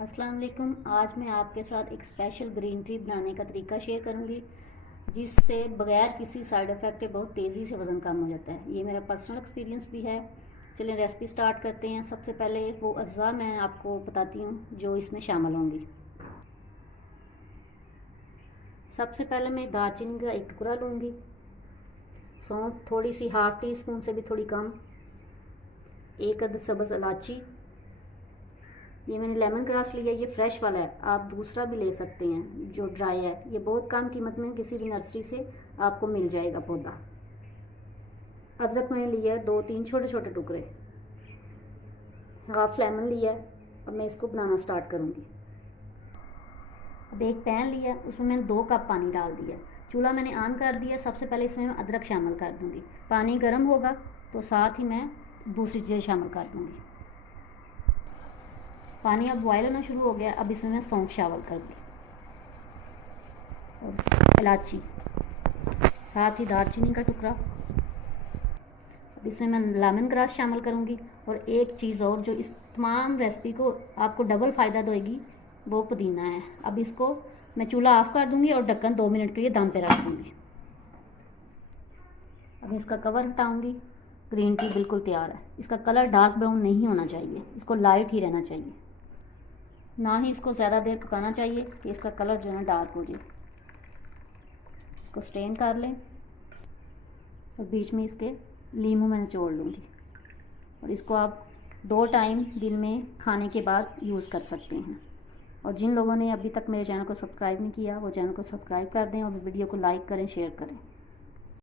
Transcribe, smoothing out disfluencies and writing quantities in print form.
अस्सलाम वालेकुम। आज मैं आपके साथ एक स्पेशल ग्रीन टी बनाने का तरीका शेयर करूंगी जिससे बगैर किसी साइड इफ़ेक्ट के बहुत तेज़ी से वज़न कम हो जाता है। ये मेरा पर्सनल एक्सपीरियंस भी है। चलिए रेसिपी स्टार्ट करते हैं। सबसे पहले वो अज़्ज़ा मैं आपको बताती हूँ जो इसमें शामिल होंगी। सबसे पहले मैं दालचीनी का एक टुकड़ा लूँगी, सौंफ थोड़ी सी, हाफ़ टी स्पून से भी थोड़ी कम, एक अदद सब्ज़ इलायची। ये मैंने लेमन ग्रास लिया, ये फ्रेश वाला है, आप दूसरा भी ले सकते हैं जो ड्राई है। ये बहुत कम कीमत में किसी भी नर्सरी से आपको मिल जाएगा पौधा। अदरक मैंने लिया है 2-3 छोटे छोटे टुकड़े। हाफ लेमन लिया है। अब मैं इसको बनाना स्टार्ट करूँगी। अब एक पैन लिया, उसमें मैंने 2 कप पानी डाल दिया। चूल्हा मैंने ऑन कर दिया। सबसे पहले इसमें मैं अदरक शामिल कर दूँगी। पानी गर्म होगा तो साथ ही मैं दूसरी चीज़ें शामिल कर दूँगी। पानी अब बॉयल होना शुरू हो गया। अब इसमें मैं सौंफ शामिल कर दी और इलायची, साथ ही दालचीनी का टुकड़ा। अब इसमें मैं लेमन ग्रास शामिल करूँगी। और एक चीज़ और जो इस तमाम रेसिपी को आपको डबल फ़ायदा देगी वो पुदीना है। अब इसको मैं चूल्हा ऑफ़ कर दूँगी और ढक्कन 2 मिनट के लिए दम पे रख दूँगी। अब इसका कवर हटाऊँगी। ग्रीन टी बिल्कुल तैयार है। इसका कलर डार्क ब्राउन नहीं होना चाहिए, इसको लाइट ही रहना चाहिए, ना ही इसको ज़्यादा देर पकाना चाहिए कि इसका कलर जो है ना डार्क हो जाए। इसको स्ट्रेन कर लें और बीच में इसके लीमू मैं निचोड़ लूँगी। और इसको आप 2 टाइम दिन में खाने के बाद यूज़ कर सकते हैं। और जिन लोगों ने अभी तक मेरे चैनल को सब्सक्राइब नहीं किया वो चैनल को सब्सक्राइब कर दें और वीडियो को लाइक करें, शेयर करें।